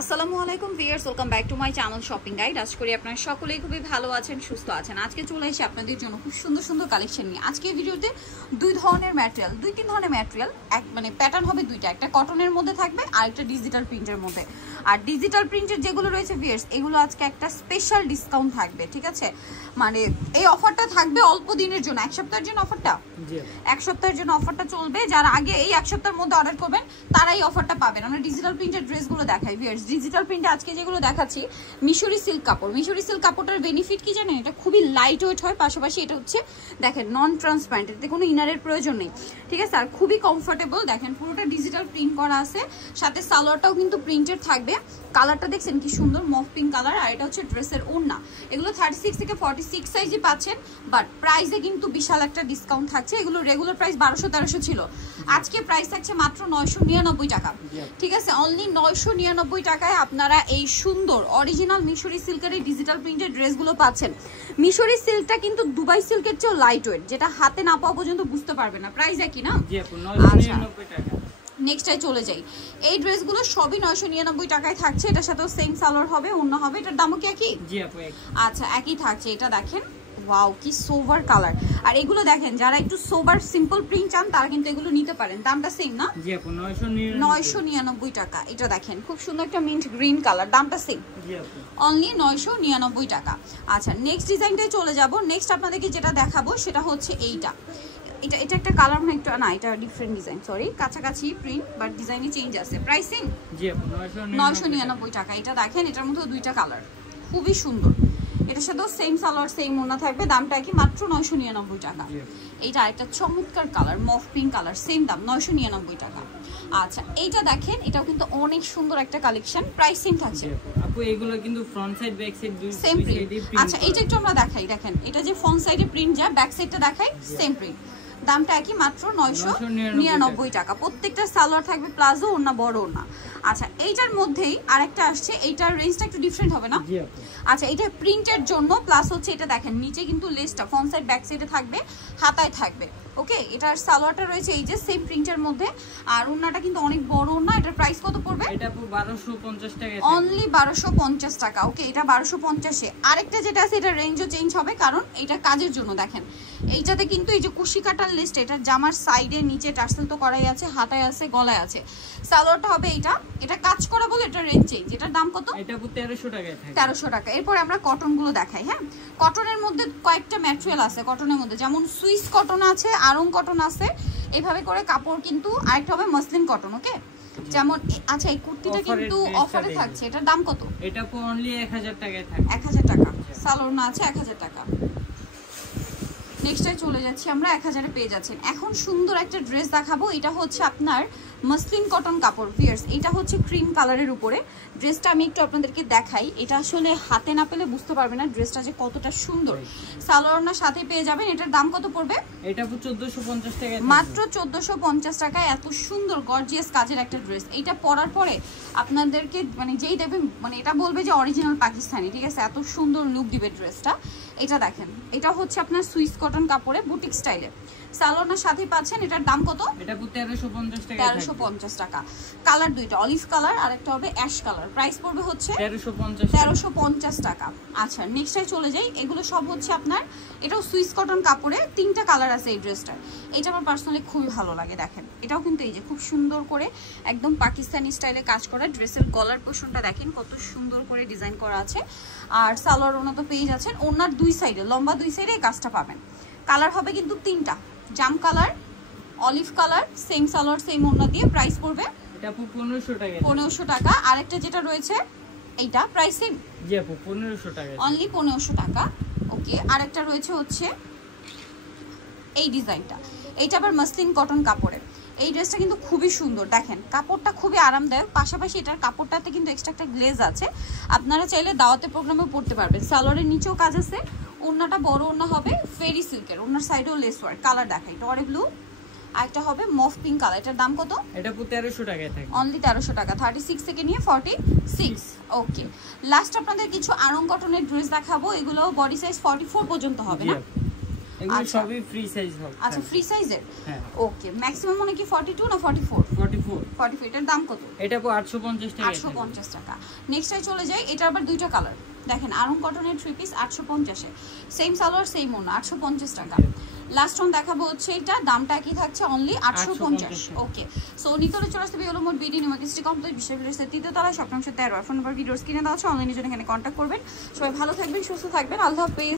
আসসালামু আলাইকুম viewers, welcome back to my channel shopping guide. আশা করি আপনারা সকলেই খুবই ভালো আছেন, সুস্থ আছেন। আজকে চলে এসে আপনাদের জন্য খুব সুন্দর সুন্দর কালেকশন নিয়ে। আজকে এই ভিডিওতে দুই তিন ধরনের ম্যাটেরিয়াল এক মানে প্যাটার্ন হবে দুইটা, একটা কটনের মধ্যে থাকবে আর একটা ডিজিটাল প্রিন্টের মধ্যে। আর ডিজিটাল প্রিন্টের যেগুলো রয়েছে ভিউয়ার্স, এগুলো আজকে একটা স্পেশাল ডিসকাউন্ট থাকবে, ঠিক আছে? মানে এই অফারটা থাকবে অল্প দিনের জন্য, এক সপ্তাহের জন্য অফারটা, এক সপ্তাহের জন্য অফারটা চলবে। যারা আগে এই এক সপ্তাহের মধ্যে অর্ডার করবেন তারাই অফারটা পাবেন। আমরা ডিজিটাল প্রিন্টের ড্রেসগুলো দেখাই ভিউয়ার্স। ডিজিটাল প্রিন্টে আজকে যেগুলো দেখাচ্ছি মিশরি সিল্ক কাপড়। মিশরি সিল্ক কাপড়টার বেনিফিট কি জানেন? এটা খুবই লাইট ওয়েট হয়, পাশাপাশি এটা হচ্ছে দেখেন নন ট্রান্সপারেন্ট, এতে কোনো ইনারের প্রয়োজন নেই, ঠিক আছে? আর খুবই কমফোর্টেবল। দেখেন পুরোটা ডিজিটাল প্রিন্ট করা আছে, সাথে সালোয়ারটাও কিন্তু প্রিন্টেড থাকবে। কালারটা দেখছেন কি সুন্দর, মফ পিঙ্ক কালার। আর এটা হচ্ছে ড্রেসের ওড়না। এগুলো 36 থেকে 46 সাইজে পাচ্ছেন, বাট প্রাইসে কিন্তু বিশাল একটা ডিসকাউন্ট থাকছে। এগুলো রেগুলার প্রাইস 1200-1300 ছিল, আজকে প্রাইস থাকছে মাত্র 999 টাকা, ঠিক আছে? অনলি 999 টাকায় আপনারা এই সুন্দর অরিজিনাল মিশরি সিল্কের এই ডিজিটাল প্রিন্টেড ড্রেসগুলো পাচ্ছেন। মিশরি সিল্কটা কিন্তু দুবাই সিল্কের চেয়েও লাইট ওয়েট, যেটা হাতে না পাওয়া পর্যন্ত বুঝতে পারবে না। প্রাইস একই না? আচ্ছা, নেক্সটটাই চলে যাই। এই ড্রেসগুলো সবই 999 টাকায় থাকছে। এটার সাথেও সেম সালোয়ার হবে, ওড়না হবে। এটার দামও কি একই? আচ্ছা, একই থাকছে। এটা দেখেন, ওয়াও কি সোভার কালার। আর এগুলো দেখেন, যারা একটু সোভার সিম্পল প্রিন্ট চান তারা কিন্তু এগুলো নিতে পারেন। দামটা সেম না? 999 টাকা। এটা দেখেন খুব সুন্দর একটা মিন্ট গ্রিন কালার, দামটা সেম, অনলি 999 টাকা। আচ্ছা, নেক্সট ডিজাইনটাই চলে যাব। নেক্সট আপনাদেরকে যেটা দেখাবো সেটা হচ্ছে এইটা। এটা একটা কালার না, একটু না, এটা ডিফারেন্ট ডিজাইন, সরি, কাছাকাছি প্রিন্ট বাট ডিজাইনে চেঞ্জ আছে। প্রাইসিং 999 টাকা। এটা দেখেন, এটার মধ্যে দুইটা কালার, খুবই সুন্দর। এটার সাথেও সেম সালোয়ার সেম ওড়না থাকবে, দামটা কি মাত্র 999 টাকা। এইটা একটা চমৎকার কালার, মফ পিঙ্ক কালার, সেম দাম 999 টাকা। আচ্ছা, এইটা দেখেন, এটাও কিন্তু অনেক সুন্দর একটা কালেকশন, প্রাইস সেম থাকছে। আপু এগুলো কিন্তু ফ্রন্ট সাইড ব্যাক সাইড দুই সেম প্রিন্ট। আচ্ছা, এইটা একটু আমরা দেখাই। দেখেন, এটা যে ফ্রন্ট সাইডে প্রিন্ট যা, ব্যাক সাইডটা দেখাই, সেম প্রিন্ট, দামটা একই মাত্র 999 টাকা। প্রত্যেকটা সালোয়ার থাকবে প্লাজো, ওড়না বড় ওড়না। আচ্ছা, এইটার মধ্যেই আরেকটা আসছে, এইটার রেঞ্জটা একটু ডিফারেন্ট হবে না? আচ্ছা, এটা প্রিন্টের জন্য, প্লাস হচ্ছে এটা দেখেন নিচে কিন্তু লেসটা ফ্রন্ট সাইড ব্যাক সাইডে থাকবে, হাতায় থাকবে, ওকে? এটার সালোয়ারটা রয়েছে এই যে সেম প্রিন্টের মধ্যে, আর ওড়নাটা কিন্তু অনেক বড় ওড়না। এটার প্রাইস কত পড়বে? এটা পুরো 1250 টাকা, অনলি 1250 টাকা, ওকে? এটা 1250 এ। আরেকটা যেটা আছে এটা রেঞ্জও চেঞ্জ হবে, কারণ এটা কাজের জন্য। দেখেন এইটাতে কিন্তু এই যে কুশি কাটার লিস্ট, এটার জামার সাইডে নিচে টার্সেল তো করাই আছে, হাতায় আছে, গলায় আছে। সালোয়ারটা হবে এইটা, এটা কাজ করা বলে এটা রেঞ্জ চেঞ্জ। এটার দাম কত? এটা পুরো 1300 টাকায় থাকে, 1300 টাকা। এরপর আমরা কটন গুলো দেখাই। হ্যাঁ, কটনের মধ্যে কয়েকটা ম্যাটেরিয়াল আছে কটনের মধ্যে, যেমন সুইস কটন আছে, আরং কটন আছে, এইভাবে করে কাপড় কিন্তু। আরেকটা হবে মসলিন কটন, ওকে? যেমন আচ্ছা, এই কুর্তিটা কিন্তু অফারে থাকছে, এটার দাম কত? এটা পুরো অনলি 1000 টাকায় থাকে, 1000 টাকা। সালোয়ার না আছে 1000 টাকা। নেক্সটে চলে যাচ্ছি আমরা, 1000 এ পেয়ে যাচ্ছেন। এখন সুন্দর একটা ড্রেস দেখাবো। এটা হচ্ছে আপনার মসলিন কটন কাপড় ভিউয়ার্স। এটা হচ্ছে ক্রিম কালারের উপরে। ড্রেসটা আমি একটু আপনাদেরকে দেখাই। এটা আসলে হাতে না পেলে বুঝতে পারবে না ড্রেসটা যে কতটা সুন্দর। সালোয়ার না সাথে পেয়ে যাবেন। এটার দাম কত পড়বে? এটা পুরো 1450 টাকা, মাত্র 1450 টাকায় এত সুন্দর গর্জিয়াস কাজের একটা ড্রেস। এইটা পরার পরে আপনাদেরকে মানে যেই দেখবেন মানে এটা বলবে যে অরিজিনাল পাকিস্তানি, ঠিক আছে? এত সুন্দর লুক দিবে ড্রেসটা। এটা দেখেন, এটা হচ্ছে আপনার সুইস কটন কাপড়ে বুটিক স্টাইলে। সালোয়ার সাথে পাচ্ছেন। এটার দাম কত? এটা পুরো 1350 টাকা, 1350 টাকা। কালার দুইটা, অলিভ কালার আর একটা হবে অ্যাশ কালার। প্রাইস পড়বে হচ্ছে 1350 টাকা। আচ্ছা, নেক্সটে চলে যাই। এগুলো সব হচ্ছে আপনার, এটাও সুইস কটন কাপড়ে, তিনটা কালার আছে এই ড্রেসটার। এটা আমার পার্সোনালি খুবই ভালো লাগে। দেখেন, এটাও কিন্তু এই যে খুব সুন্দর করে একদম পাকিস্তানি স্টাইলে কাজ করা। ড্রেসের গলার পোর্শনটা দেখেন কত সুন্দর করে ডিজাইন করা আছে। আর সালোয়ার ওনা তো পেয়ে যাচ্ছেন। ওনার দুই সাইডে, লম্বা দুই সাইডে এই কাজটা পাবেন। কালার হবে কিন্তু তিনটা, জাম colour, olive colour, same salwar same ওড়না দিয়ে। প্রাইস পড়বে এটা পুরো 1500 টাকা, 1500 টাকা। আরেকটা যেটা রয়েছে এইটা প্রাইস সেম, জি আপু 1500 টাকা, অনলি 1500 টাকা, ওকে? আরেকটা রয়েছে হচ্ছে এই ডিজাইনটা। এইটা আবার মসলিন কটন কাপড়ে। এই ড্রেসটা কিন্তু খুবই সুন্দর। দেখেন কাপড়টা খুবই আরামদায়ক, পাশাপাশি এটার কাপড়টাতে কিন্তু এক্সট্রা একটা গ্লেজ আছে। আপনারা চাইলে দাওয়াতে প্রোগ্রামেও পড়তে পারবেন। সালোয়ারের নিচেও কাজ আছে। ওড়নাটা বড় ওড়না হবে, ফেরি সিল্কের। ওড়নার সাইডেও লেস ওয়ার্ক। কালার দেখাই, টরে ব্লু, আরেকটা হবে মফ পিঙ্ক কালার। এটার দাম কত? এটা পুরো 1300 টাকায় থাকে, অনলি 1300 টাকা। 36 থেকে নিয়ে 46, ওকে? লাস্ট আপনাদের কিছু আরং কটনের ড্রেস দেখাবো। এগুলো বডি সাইজ 44 পর্যন্ত হবে না? এগুলো সবই ফ্রি সাইজ হবে। আচ্ছা, ফ্রি সাইজের, হ্যাঁ, ওকে। ম্যাক্সিমাম মানে কি 42 না 44? 44। 44 এটার দাম কত? এটা আপু 850 টাকা। 850 টাকা। নেক্সটে চলে যাই, এটা আবার দুইটা কালার দেখেন, আরং কটনের 3 পিস 850 এ, সেম সালোয়ার সেম ওড়না, 850 টাকা। লাস্ট ওয়ান দেখাবো হচ্ছে এটা, দামটা কি থাকছে? অনলি 850। ওকে, সো নিতরে চলে আসতে হলো মোট বিডি নিউমার্কেটসটি কমপ্লিট বিশ্ববিদ্যালয়ের তৃতীয় তলায়, শপ নম্বর 13। ফোন নাম্বার ভিডিওর স্ক্রিনে দেওয়া আছে, অনলাইনে জন্য এখানে কন্ট্যাক্ট করবেন। সবাই ভালো থাকবেন, সুস্থ থাকবেন, আল্লাহ হাফেজ।